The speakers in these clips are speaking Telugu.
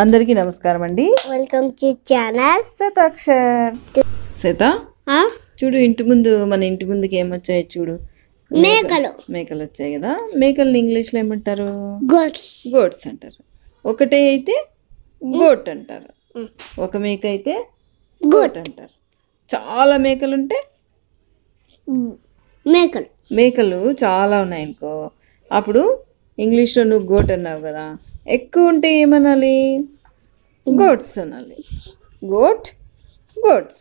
అందరికీ నమస్కారం అండి. Welcome to channel Shatakshar. శత చూడు, మన ఇంటి ముందుకి ఏమొచ్చాయి చూడు. మేకలు వచ్చాయి కదా. మేకల్ని ఇంగ్లీష్లో ఏమంటారు? గోట్స్ అంటారు. ఒకటే అయితే గోట్ అంటారు, ఒక మేక అయితే గోట్ అంటారు. చాలా మేకలుంటే మేకలు చాలా ఉన్నాయనుకో, అప్పుడు ఇంగ్లీష్లో నువ్వు గోట్ అన్నావు కదా, ఎక్కువ ఉంటే ఏమనాలి? గోట్స్ అనాలి. గోట్స్.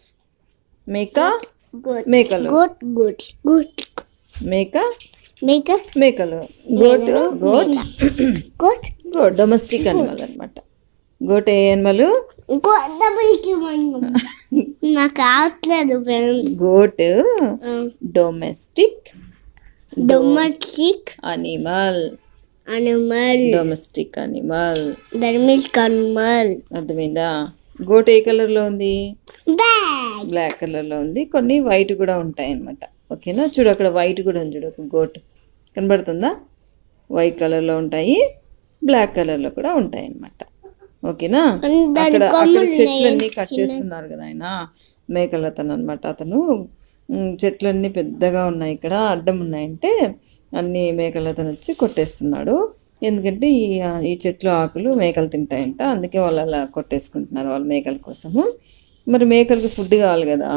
మేకలు. మేకలు. గోట్ డొమెస్టిక్ అనిమల్ అనమాట. గోట్ ఏ animal? Goat domestic animal. Domestic animal. అర్థమైందా? గోట్ ఏ కలర్లో ఉంది? బ్లాక్ కలర్లో ఉంది. కొన్ని వైట్ కూడా ఉంటాయి అన్నమాట. ఓకేనా? చూడు, అక్కడ వైట్ కూడా ఉంది. చూడు, ఒక గోట్ కనబడుతుందా? వైట్ కలర్లో ఉంటాయి, బ్లాక్ కలర్లో కూడా ఉంటాయి అన్నమాట. ఓకేనా? అక్కడ చెట్లన్నీ కట్ చేస్తున్నారు కదా ఆయన, మేకలు అతను అనమాట. అతను చెట్లన్నీ పెద్దగా ఉన్నాయి, ఇక్కడ అడ్డం ఉన్నాయంటే అన్ని మేకలు అతను వచ్చి కొట్టేస్తున్నాడు. ఎందుకంటే ఈ చెట్లు ఆకులు మేకలు తింటాయంట, అందుకే వాళ్ళు అలా కొట్టేసుకుంటున్నారు వాళ్ళ మేకల కోసము. మరి మేకలకి ఫుడ్ కావాలి కదా.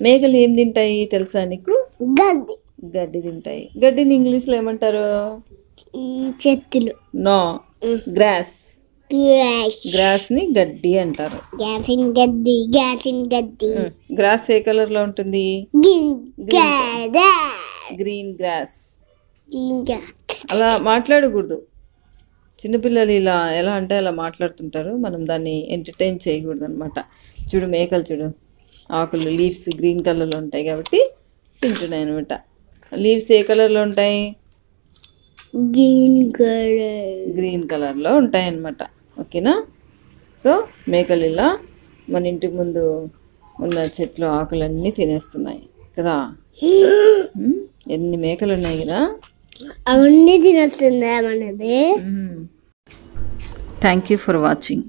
మేకలు ఏం తింటాయి తెలుసా నీకు? గడ్డి తింటాయి. గడ్డిని ఇంగ్లీష్లో ఏమంటారు? చెట్లు. No, gross. గ్రాస్ని గడ్డి అంటారు. గ్రాస్ ఏ కలర్లో ఉంటుంది? Green grass. అలా మాట్లాడకూడదు. చిన్నపిల్లలు ఇలా ఎలా అంటే అలా మాట్లాడుతుంటారు, మనం దాన్ని ఎంటర్టైన్ చేయకూడదు అనమాట. చూడు, మేకలు చూడు, ఆకులు లీవ్స్ గ్రీన్ కలర్లో ఉంటాయి కాబట్టి తింటున్నాయి అనమాట. లీవ్స్ ఏ కలర్లో ఉంటాయి? గ్రీన్ కలర్లో ఉంటాయి అన్నమాట. ఓకేనా? సో మేకలు ఇలా మన ఇంటి ముందు ఉన్న చెట్లు ఆకులన్నీ తినేస్తున్నాయి కదా. ఎన్ని మేకలు ఉన్నాయి కదా, అవన్నీ తినేస్తుందా మనది. Thank you for watching.